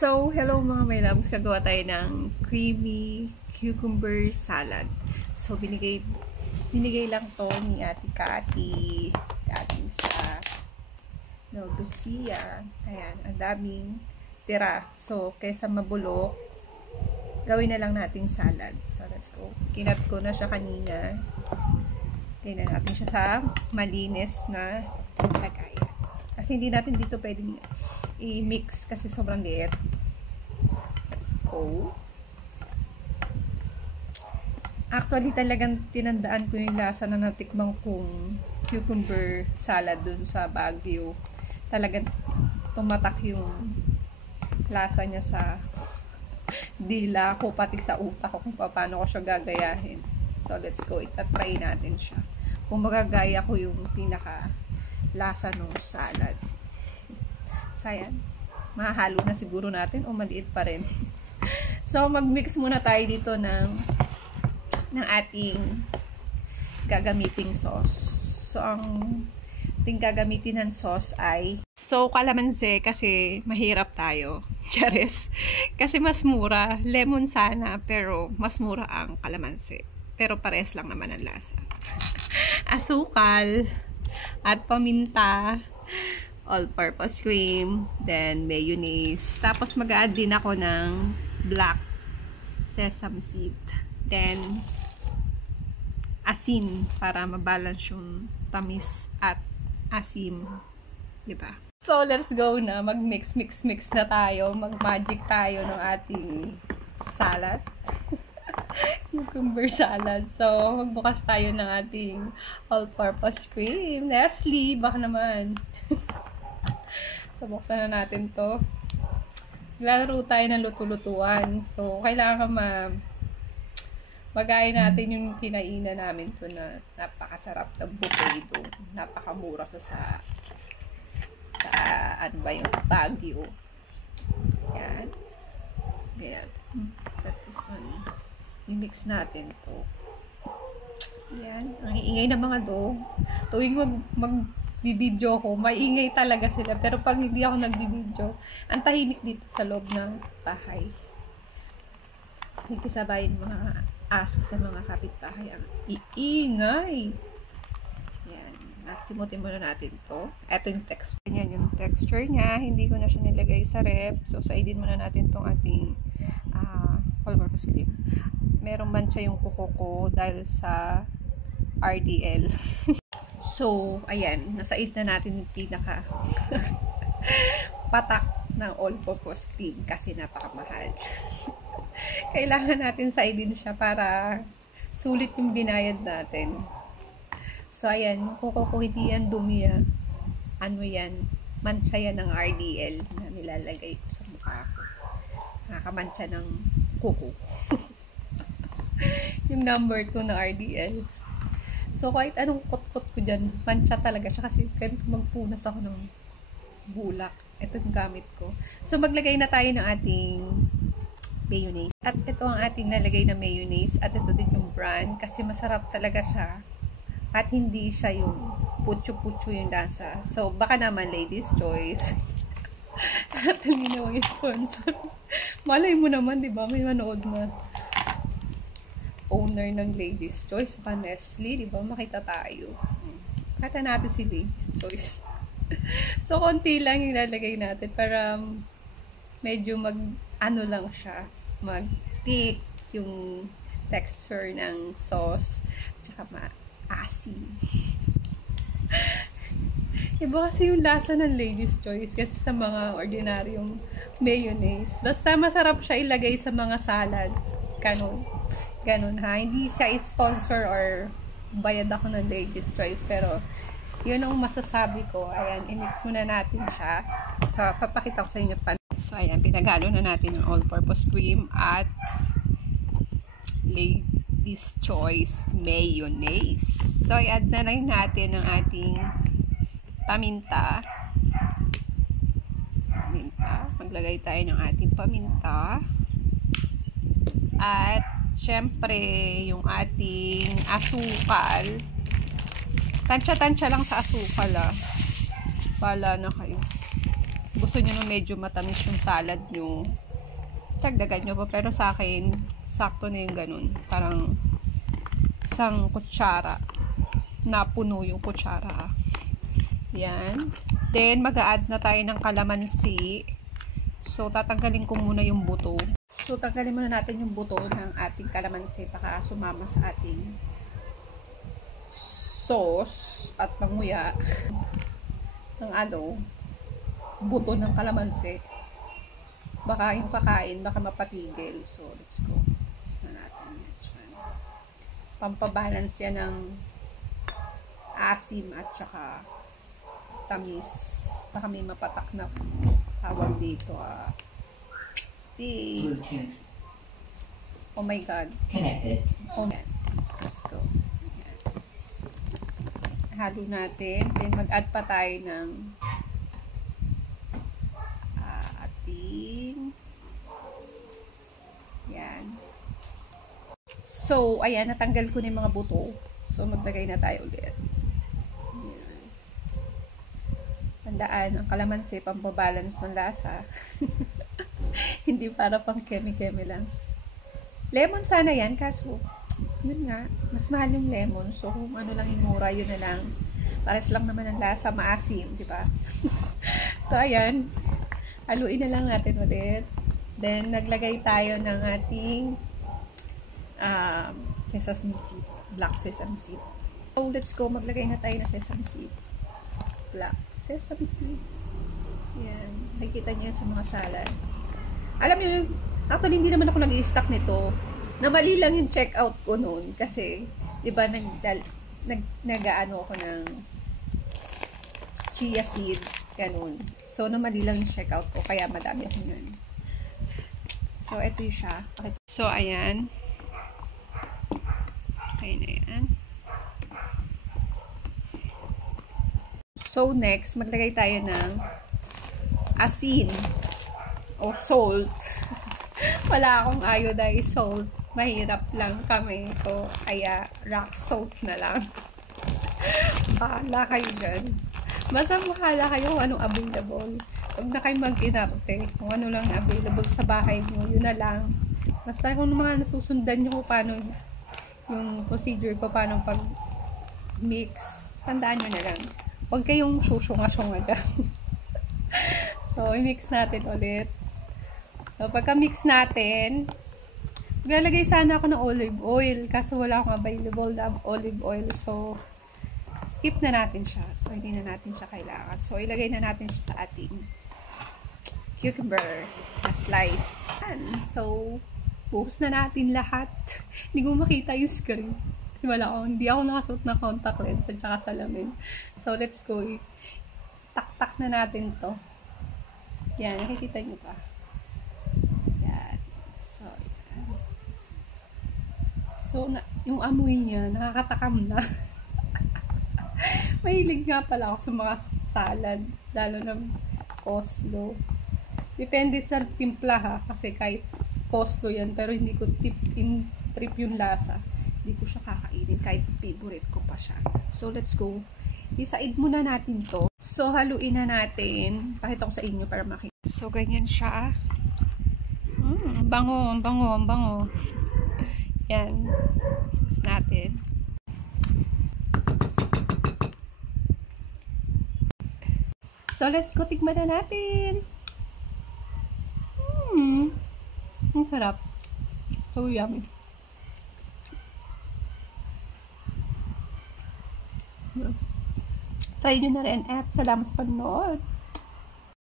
So, hello mga may loves. Gagawa tayo ng creamy cucumber salad. So, binigay lang to ni Ate Cathy galing sa Lucia. Ayan, ang daming tira. So, kaysa mabulok, gawin na lang nating salad. So, let's go. Kinat ko na siya kanina. Tingnan natin siya sa malinis na lagayan. Kasi hindi natin dito pwedeng i-mix kasi sobrang liit. Let's go. Actually, talagang tinandaan ko yung lasa na natikmang kong cucumber salad dun sa Baguio. Talagang tumatak yung lasa niya sa dila ko, pati sa utak ko kung paano ko siya gagayahin. So, let's go. Itatry natin siya. Kung magagaya ko yung pinaka lasa ng salad. Sayan. Mahalo na siguro natin o maliit pa rin. So, mag-mix muna tayo dito ng ating gagamiting sauce. So, ang ating gagamitin ng sauce ay kalamansi kasi mahirap tayo. Charis. Kasi mas mura. Lemon sana, pero mas mura ang kalamansi. Pero pares lang naman ang lasa. Asukal at paminta, all-purpose cream, then mayonnaise. Tapos mag-add din ako ng black sesame seed. Then asin para mabalance yung tamis at asim, di ba? So let's go na, mag-mix na tayo, mag-magic tayo ng ating salad. Cucumber salad. So, magbukas tayo ng ating all-purpose cream. Nestle, baka naman. So, buksan na natin to. Lalaro tayo ng luto-lutuan. So, kailangan magaya natin yung kinainan namin to na napakasarap na buffet do. Napakamura sa ano ba yung Baguio. Yan. Yan. That is one. I-mix natin to. Yan. Ang iingay na mga dog. Tuwing mag-video ko, maingay talaga sila. Pero pag hindi ako nag-video, ang tahimik dito sa loob ng bahay. Nakikisabayin mga aso sa mga kapitbahay. Ang iingay. Yan. Simutin muna natin to. Ito yung texture. Yan yung texture niya. Hindi ko na siya nilagay sa rep. So, saidin muna natin tong ating all-purpose cream. Meron mancha yung kuko ko dahil sa RDL. So, ayan. Nasaid na natin yung pinaka patak ng all-purpose cream kasi napakamahal. Kailangan natin saidin siya para sulit yung binayad natin. So, ayan. Yung kuko ko hindi yan dumi. Ano yan? Mancha yan ng RDL na nilalagay ko sa mukha ko. Nakakamancha ng kuko. Yung number 2 na RDL. So, kahit anong kot-kot ko dyan, mancha talaga siya kasi ganito magpunas ako ng bulak. Ito yung gamit ko. So, maglagay na tayo ng ating mayonnaise. At ito ang ating nalagay na mayonnaise. At ito din yung brand kasi masarap talaga siya. At hindi siya yung putyo-putyo yung lasa. So, baka naman ladies choice. Talinaw yung sponsor. Malay mo naman, di ba? May manood na owner ng Ladies Choice pa Nestle, di ba? Makita tayo. Kata natin si Ladies Choice. So, konti lang yung lalagay natin para medyo ano lang siya, mag-thick yung texture ng sauce. Tsaka maasim. Iba kasi yung lasa ng Ladies Choice kasi sa mga ordinaryong mayonnaise. Basta masarap siya ilagay sa mga salad. Ganun ha. Hindi siya sponsor or bayad ako ng Ladies Choice. Pero, yun ang masasabi ko. Ayan, i-mix muna natin siya. So, papakita ko sa inyo pa. So, ayan, pinagalo na natin ng all-purpose cream at Ladies Choice mayonnaise. So, i-add na lang natin ang ating paminta. Maglagay tayo ng ating paminta. At, syempre, yung ating asukal. Tansya-tansya lang sa asukal, Bala na kayo. gusto nyo nung medyo matamis yung salad nyo, dagdagan nyo pa. Pero sa akin, sakto na yung ganun. Parang isang kutsara. Napuno yung kutsara. Yan. Then, mag-a-add na tayo ng kalamansi. So, tatanggalin ko muna yung buto. So, tanggalin muna natin yung buto ng ating kalamansi baka sumama sa ating sauce at panguya ng buto ng kalamansi. Baka yung kakain, baka mapatigil. So, let's go. Isa natin yan. Pampabalance yan ng asim at saka tamis. Baka may mapatak na tawag dito. Oh my God. Connected. Oh, let's go. Yan. Halo natin. Then mag-add pa tayo ng ating yan. So, ayan. Natanggal ko na yung mga buto. So, maglagay na tayo ulit. Yan. Tandaan, ang kalamansi, pampabalance ng lasa. Hindi para pang keme-keme lang. Lemon sana yan, kaso yun nga, mas mahal yung lemon. So, kung ano lang yung mura, yun na lang. Pares lang naman ang lasa, maasim, di ba? So, ayan. Haluin na lang natin ulit. Then, naglagay tayo ng ating sesame seed. Black sesame seed. So, let's go. Maglagay na tayo ng sesame seed. Black sesame seed. Yan. Nakikita niyo sa mga salad. Alam niyo, actually hindi naman ako nag-i-stock nito. Na mali lang yung checkout ko noon kasi 'di ba nag-aano ako ng chia seed ganun. So namali lang yung checkout ko kaya madami ako nun. So ito yung siya. Okay. So ayan. Okay na yan. So next, maglagay tayo ng asin. O salt. Wala akong iodized salt. Mahirap lang kami. So, kaya rock salt na lang. Bahala kayo dyan. Basta bahala kayo kung anong available. Huwag na kayo mag-inarte. Kung ano lang available sa bahay nyo, yun na lang. Basta kung mga nasusundan nyo kung paano yung procedure ko, paano pag-mix, tandaan nyo na lang. Huwag kayong susunga-sunga dyan. So, i-mix natin ulit. So, pagka-mix natin, maglalagay sana ako ng olive oil kaso wala akong available na olive oil. So, skip na natin siya. So, hindi na natin siya kailangan. So, ilagay na natin siya sa ating cucumber na slice. So, buhos na natin lahat. Hindi ko makita yung screen. Kasi hindi ako nakasuot na contact lens at saka salamin. So, let's go. Tak-tak na natin to. Yan, nakikita nyo pa. So, yung amoy niya, nakakatakam na. Mahilig nga pala ako sa mga salad, lalo ng coleslaw. Depende sa timpla ha, kasi kahit coleslaw yan, pero hindi ko trip yung lasa. Hindi ko siya kakainin, kahit favorite ko pa siya. So, let's go. Isaid muna natin to. So, haluin na natin. Pakita ko sa inyo para makita. So, ganyan siya. Ang bango, ang bango, ang bango. Yan. Mix natin. So, let's go. Tikman na natin. Ang sarap. So, yummy. Try nyo na rin at salamat sa panonood.